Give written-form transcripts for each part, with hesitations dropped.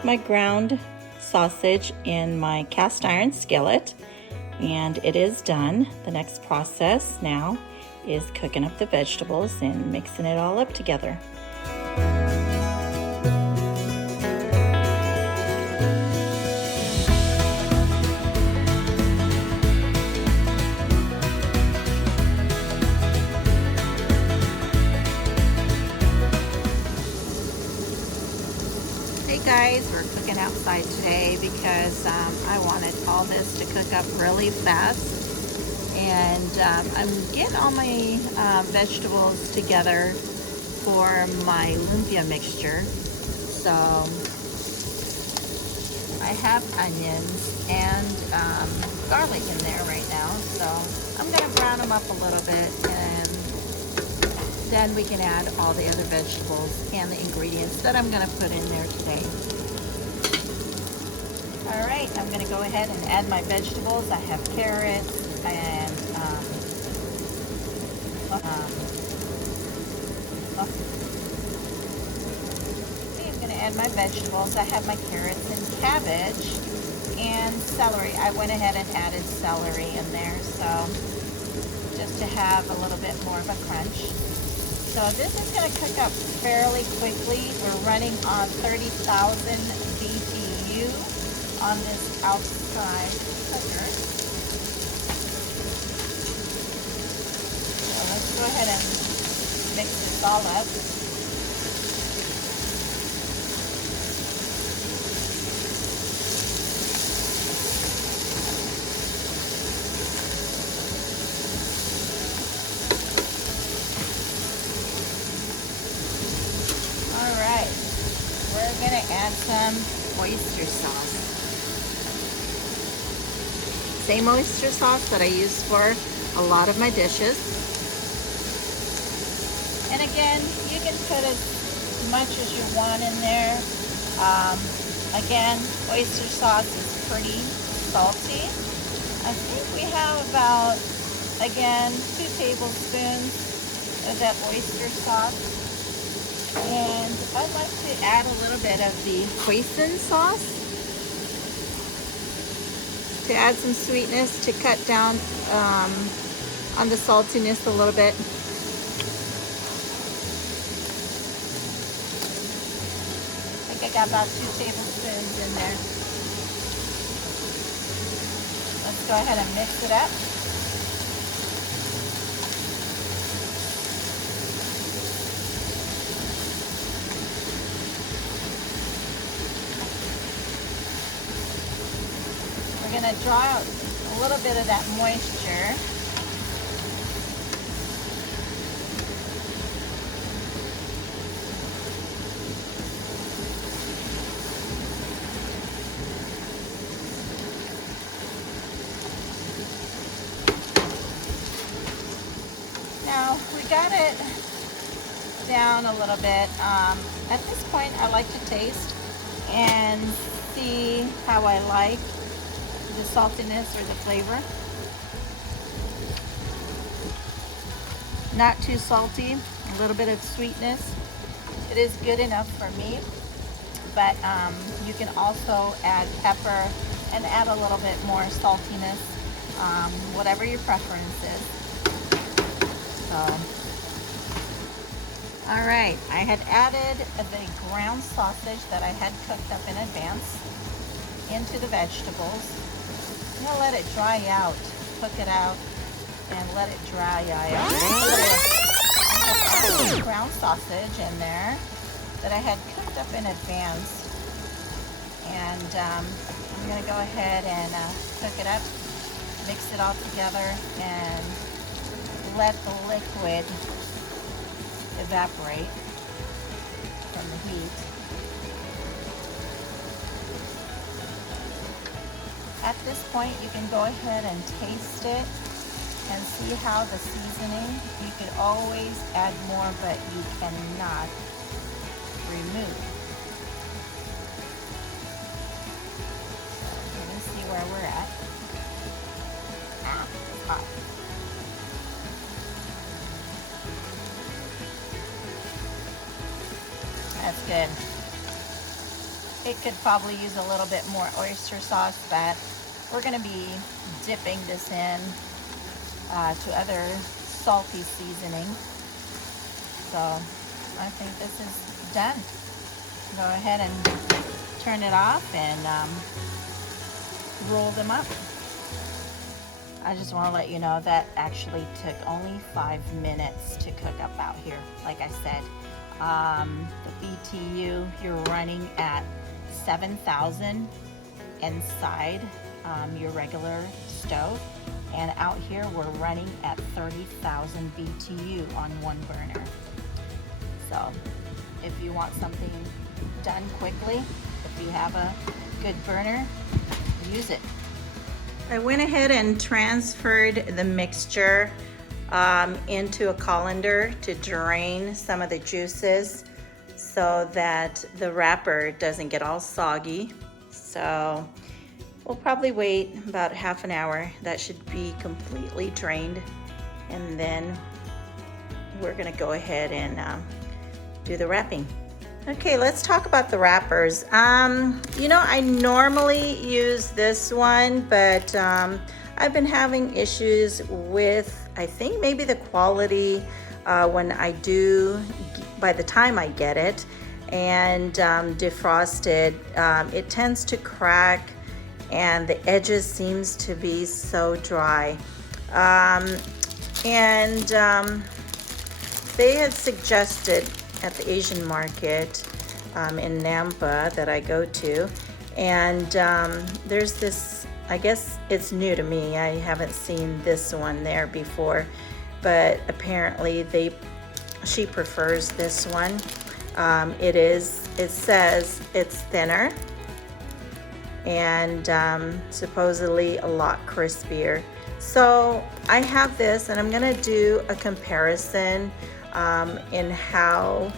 put my ground sausage in my cast iron skillet, and it is done. The next process now is cooking up the vegetables and mixing it all up together. Hey guys, we're cooking outside today because I wanted all this to cook up really fast, and I'm getting all my vegetables together for my lumpia mixture. So I have onions and garlic in there right now, so I'm gonna brown them up a little bit, and then we can add all the other vegetables and the ingredients that I'm going to put in there today. All right, I'm going to go ahead and add my vegetables. I have carrots and okay, I'm going to add my vegetables. I have my carrots and cabbage and celery. I went ahead and added celery in there, so just to have a little bit more of a crunch. So this is going to cook up fairly quickly. We're running on 30,000 BTU on this outside cooker. So let's go ahead and mix this all up. We're going to add some oyster sauce. Same oyster sauce that I use for a lot of my dishes. And again, you can put as much as you want in there. Again, oyster sauce is pretty salty. I think we have about, again, 2 tablespoons of that oyster sauce. And I'd like to add a little bit of the hoisin sauce to add some sweetness, to cut down on the saltiness a little bit. I think I got about 2 tablespoons in there. Let's go ahead and mix it up. We're going to draw out a little bit of that moisture. Now we got it down a little bit. At this point, I like to taste and see how I like the saltiness or the flavor. Not too salty, a little bit of sweetness. It is good enough for me, but you can also add pepper and add a little bit more saltiness, whatever your preference is. So, all right, I had added the ground sausage that I had cooked up in advance into the vegetables. I'm going to let it dry out, cook it out, and let it dry out. I have added ground sausage in there that I had cooked up in advance. And I'm going to go ahead and cook it up, mix it all together, and let the liquid evaporate from the heat. At this point, you can go ahead and taste it and see how the seasoning, you could always add more, but you cannot remove. So let me see where we're at. It's hot. That's good. It could probably use a little bit more oyster sauce, but we're gonna be dipping this in to other salty seasoning. So I think this is done. Go ahead and turn it off and roll them up. I just want to let you know that actually took only 5 minutes to cook up out here. Like I said, the BTU, you're running at 7,000 inside your regular stove, and out here we're running at 30,000 BTU on one burner. So if you want something done quickly, if you have a good burner, use it. I went ahead and transferred the mixture into a colander to drain some of the juices so that the wrapper doesn't get all soggy. So we'll probably wait about half an hour. That should be completely drained, and then we're gonna go ahead and do the wrapping. Okay, let's talk about the wrappers. You know, I normally use this one, but I've been having issues with, I think maybe the quality when I do, by the time I get it and defrosted, it tends to crack and the edges seems to be so dry. They had suggested at the Asian market in Nampa that I go to, and there's this, I guess it's new to me, I haven't seen this one there before, but apparently she prefers this one. It says it's thinner and supposedly a lot crispier. So I have this, and I'm gonna do a comparison in how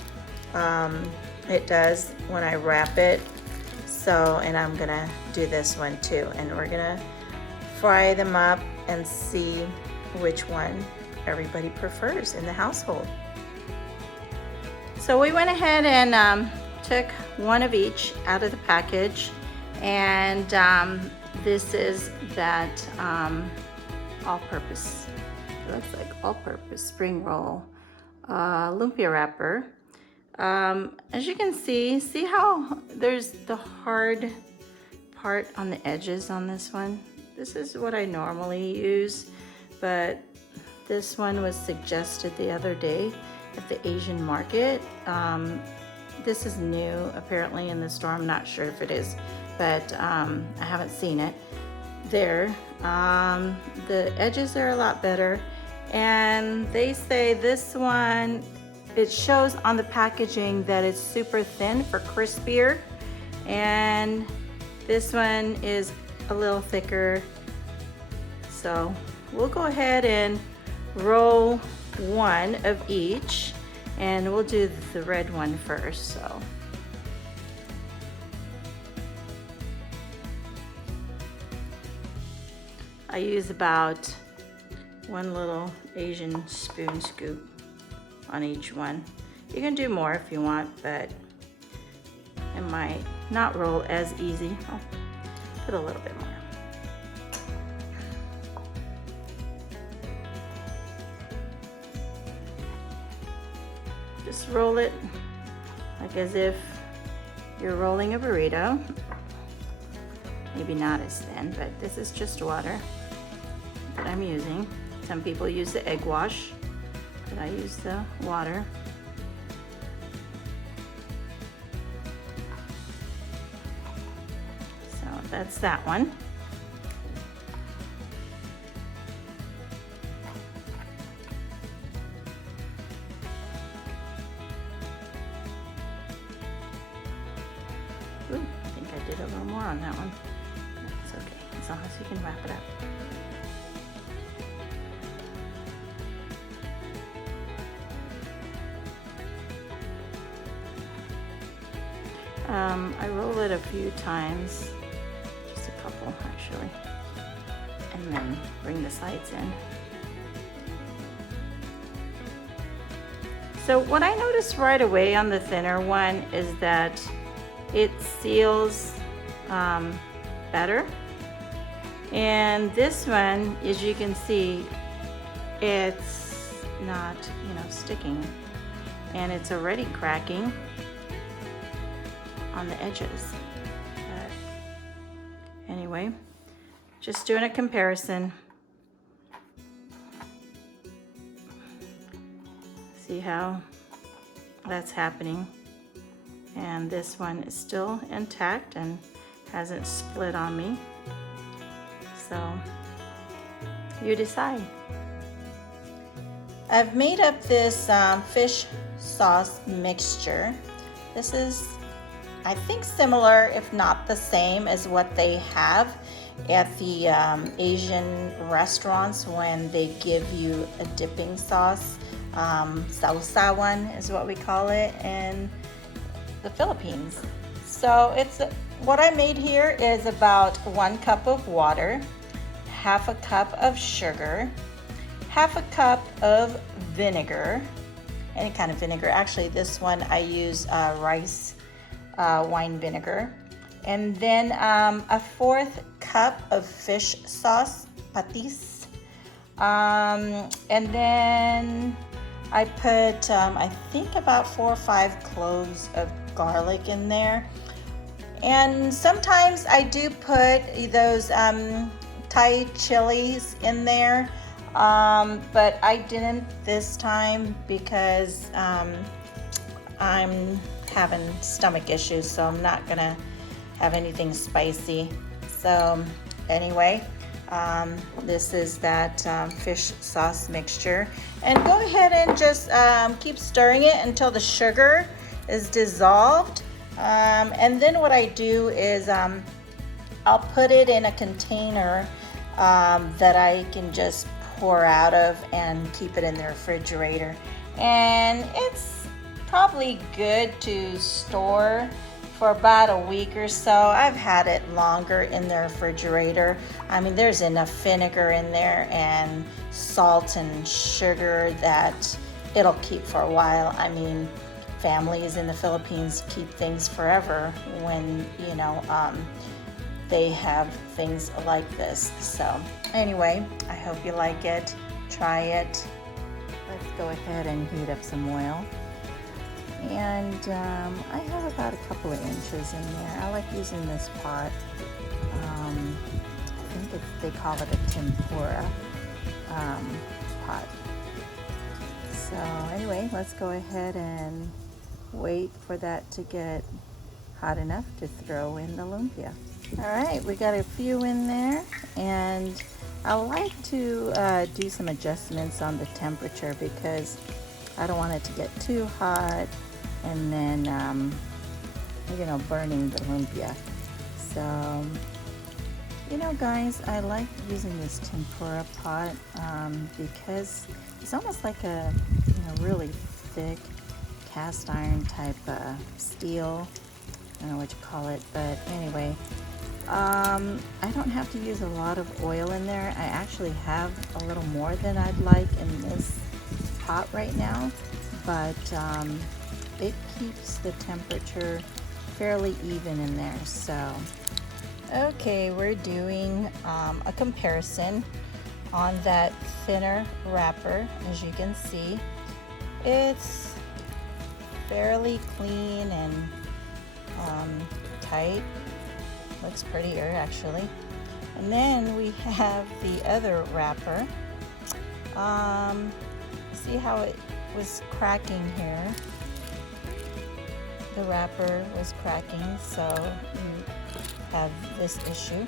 it does when I wrap it. So, and I'm gonna do this one too, and we're gonna fry them up and see which one everybody prefers in the household. So we went ahead and took one of each out of the package, and this is that all-purpose, it looks like all-purpose spring roll lumpia wrapper. As you can see how there's the hard part on the edges on this one. This is what I normally use, but this one was suggested the other day at the Asian market. This is new apparently in the store. I'm not sure if it is, but I haven't seen it there. The edges are a lot better, and they say this one, it shows on the packaging that it's super thin for crispier, and this one is a little thicker. So we'll go ahead and roll one of each, and we'll do the red one first. So I use about one little Asian spoon scoop on each one. You can do more if you want, but it might not roll as easy. I'll put a little bit more. Just roll it like as if you're rolling a burrito. Maybe not as thin, but this is just water that I'm using. Some people use the egg wash, but I use the water. So that's that one. Ooh, I think I did a little more on that one. It's okay, as long as you can wrap it up. I roll it a few times, just a couple actually, and then bring the sides in. So what I noticed right away on the thinner one is that it seals better. And this one, as you can see, it's not, sticking, and it's already cracking on the edges. But anyway, just doing a comparison. See how that's happening, and this one is still intact and hasn't split on me. So you decide. I've made up this fish sauce mixture. This is, I think, similar, if not the same, as what they have at the Asian restaurants when they give you a dipping sauce. Sausawan is what we call it in the Philippines. So what I made here is about 1 cup of water, half a cup of sugar, half a cup of vinegar, any kind of vinegar. Actually, this one I use rice wine vinegar, and then a 1/4 cup of fish sauce, patis, and then I put I think about 4 or 5 cloves of garlic in there. And sometimes I do put those Thai chilies in there, but I didn't this time because I'm having stomach issues, so I'm not gonna have anything spicy. So anyway, this is that fish sauce mixture, and go ahead and just keep stirring it until the sugar is dissolved. And then what I do is I'll put it in a container that I can just pour out of and keep it in the refrigerator. And it's probably good to store for about a week or so. I've had it longer in the refrigerator. I mean, there's enough vinegar in there and salt and sugar that it'll keep for a while. I mean, families in the Philippines keep things forever when, they have things like this. So anyway, I hope you like it. Try it. Let's go ahead and heat up some oil. And I have about a couple of inches in there. I like using this pot. I think they call it a tempura pot. So anyway, let's go ahead and wait for that to get hot enough to throw in the lumpia. All right, we got a few in there, and I like to do some adjustments on the temperature because I don't want it to get too hot and then burning the lumpia. So guys, I like using this tempura pot because it's almost like a really thick cast iron type steel. I don't know what you call it, but anyway, I don't have to use a lot of oil in there. I actually have a little more than I'd like in this pot right now, but it keeps the temperature fairly even in there. So okay, we're doing a comparison on that thinner wrapper. As you can see, it's fairly clean and tight. Looks prettier actually. And then we have the other wrapper. See how it was cracking here? The wrapper was cracking, so you have this issue.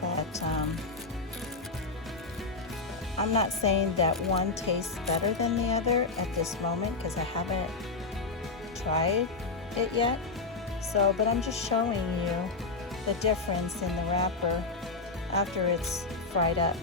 But I'm not saying that one tastes better than the other at this moment because I haven't tried it yet. So, but I'm just showing you the difference in the wrapper after it's fried up.